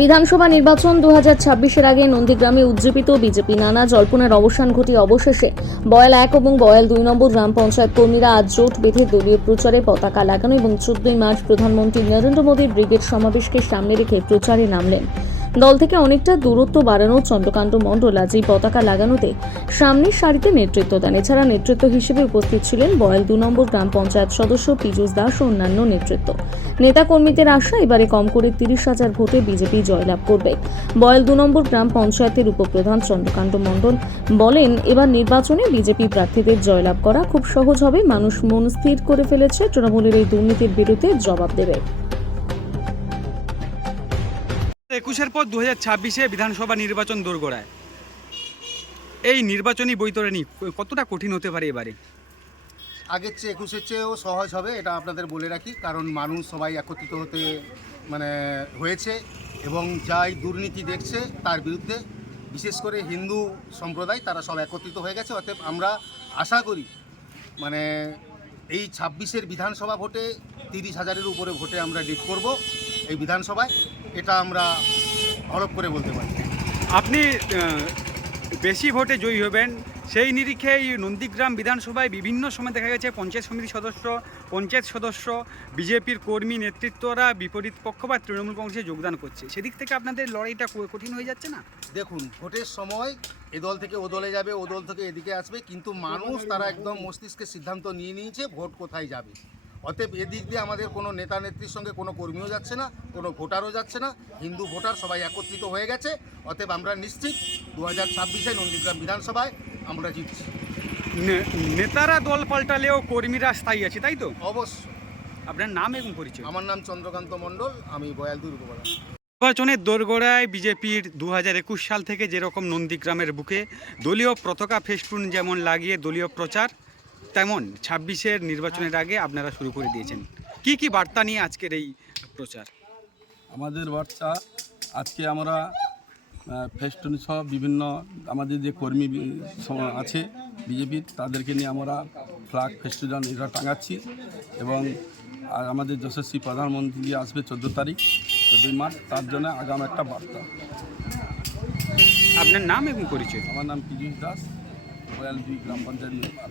বিধানসভা নির্বাচন 2026-এর আগে নন্দীগ্রামে উজ্জীবিত বিজেপি নানা জল্পনার অবসান ঘটিয়ে অবশেষে বয়াল 1 এবং বয়াল 2 নম্বর গ্রাম পঞ্চায়েত কর্মীরা আজ জোট বেঁধে দলীয় প্রচারে পতাকা লাগানো এবং 14 মার্চ প্রধানমন্ত্রী নরেন্দ্র মোদীর ব্রিগেড সমাবেশকে সামনে রেখে প্রচারে নামলেন। দল থেকে অনেকটা দূরত্ব বাড়ানো চন্দ্রকান্ত মণ্ডল আজ এই পতাকা লাগানোতে সামনের সারিতে নেতৃত্ব দেন। এছাড়া নেতৃত্ব হিসেবে উপস্থিত ছিলেন বয়াল 2 নম্বর গ্রাম পঞ্চায়েত সদস্য পীযূষ দাস ও অন্যান্য নেতৃত্ব। নেতা কর্মীদের আশা এবারে কম করে 30,000 ভোটে বিজেপি জয়লাভ করবে। বয়াল 2 নম্বর গ্রাম পঞ্চায়েতের উপপ্রধান চন্দ্রকান্ত মণ্ডল বলেন, এবার নির্বাচনে বিজেপি প্রার্থীদের জয়লাভ করা খুব সহজ হবে। মানুষ মন স্থির করে ফেলেছে, তৃণমূলের এই দুর্নীতির বিরুদ্ধে জবাব দেবে। 21-এর পর 2026-এ বিধানসভা নির্বাচন দোরগোড়ায়। এই নির্বাচনী বৈতরণী কতটা কঠিন হতে পারে এবারে? আগের চেয়ে 21-এর চেয়েও সহজ হবে, এটা আপনাদের বলে রাখি। কারণ মানুষ সবাই একত্রিত হতে হয়েছে এবং যাই দুর্নীতি দেখছে তার বিরুদ্ধে, বিশেষ করে হিন্দু সম্প্রদায়, তারা সব একত্রিত হয়ে গেছে। অতএব আমরা আশা করি এই 26-এর বিধানসভা ভোটে 30,000-এর উপরে ভোটে আমরা লিড করব এই বিধানসভায়। এটা আমরা হলফ করে বলতে পারি। আপনি বেশি ভোটে জয়ী হবেন সেই নিরিখে এই নন্দীগ্রাম বিধানসভায় বিভিন্ন সময় দেখা গেছে পঞ্চায়েত সমিতির পঞ্চায়েত সদস্য বিজেপির কর্মী নেতৃত্বরা বিপরীত পক্ষ বা তৃণমূল কংগ্রেসে যোগদান করছে। সেদিক থেকে আপনাদের লড়াইটা কঠিন হয়ে যাচ্ছে না? দেখুন, ভোটের সময় এ দল থেকে ও দলে যাবে, ও দল থেকে এদিকে আসবে, কিন্তু মানুষ তারা একদম মস্তিষ্কে সিদ্ধান্ত নিয়ে নিয়েছে ভোট কোথায় যাবে। অতএব এদিক দিয়ে আমাদের কোনো নেতা নেত্রীর সঙ্গে কোনো কর্মীও যাচ্ছে না, কোনো ভোটারও যাচ্ছে না। হিন্দু ভোটার সবাই একত্রিত হয়ে গেছে। অতএব আমরা নিশ্চিত 2026-এ নন্দীগ্রাম বিধানসভায় আমরা জিতছি। নেতারা দল পাল্টালেও কর্মীরা স্থায়ী আছে, তাই তো? অবশ্যই। আপনার নাম এবং পরিচয়? আমার নাম চন্দ্রকান্ত মণ্ডল, আমি বয়াল 2 উপপ্রধান। নির্বাচনের দোরগোড়ায় বিজেপির 2021 সাল থেকে যেরকম নন্দীগ্রামের বুকে দলীয় পতাকা ফেস্টুন যেমন লাগিয়ে দলীয় প্রচার, তেমন 26-এর নির্বাচনের আগে আপনারা শুরু করে দিয়েছেন। কি কি বার্তা নিয়ে আজকের এই প্রচার? আমাদের বার্তা, আজকে আমরা ফেস্টুন সহ বিভিন্ন আমাদের যে কর্মী আছে বিজেপির, তাদেরকে নিয়ে আমরা ফ্ল্যাগ ফেস্টুন এটা টাঙাচ্ছি এবং আমাদের যশস্বী প্রধানমন্ত্রী আসবে 14 তারিখ 14 মার্চ, তার জন্য আগাম একটা বার্তা। আপনার নাম এবং পরিচয়? আমার নাম পীযূষ দাস, বয়াল 2 গ্রাম পঞ্চায়েত মেম্বার।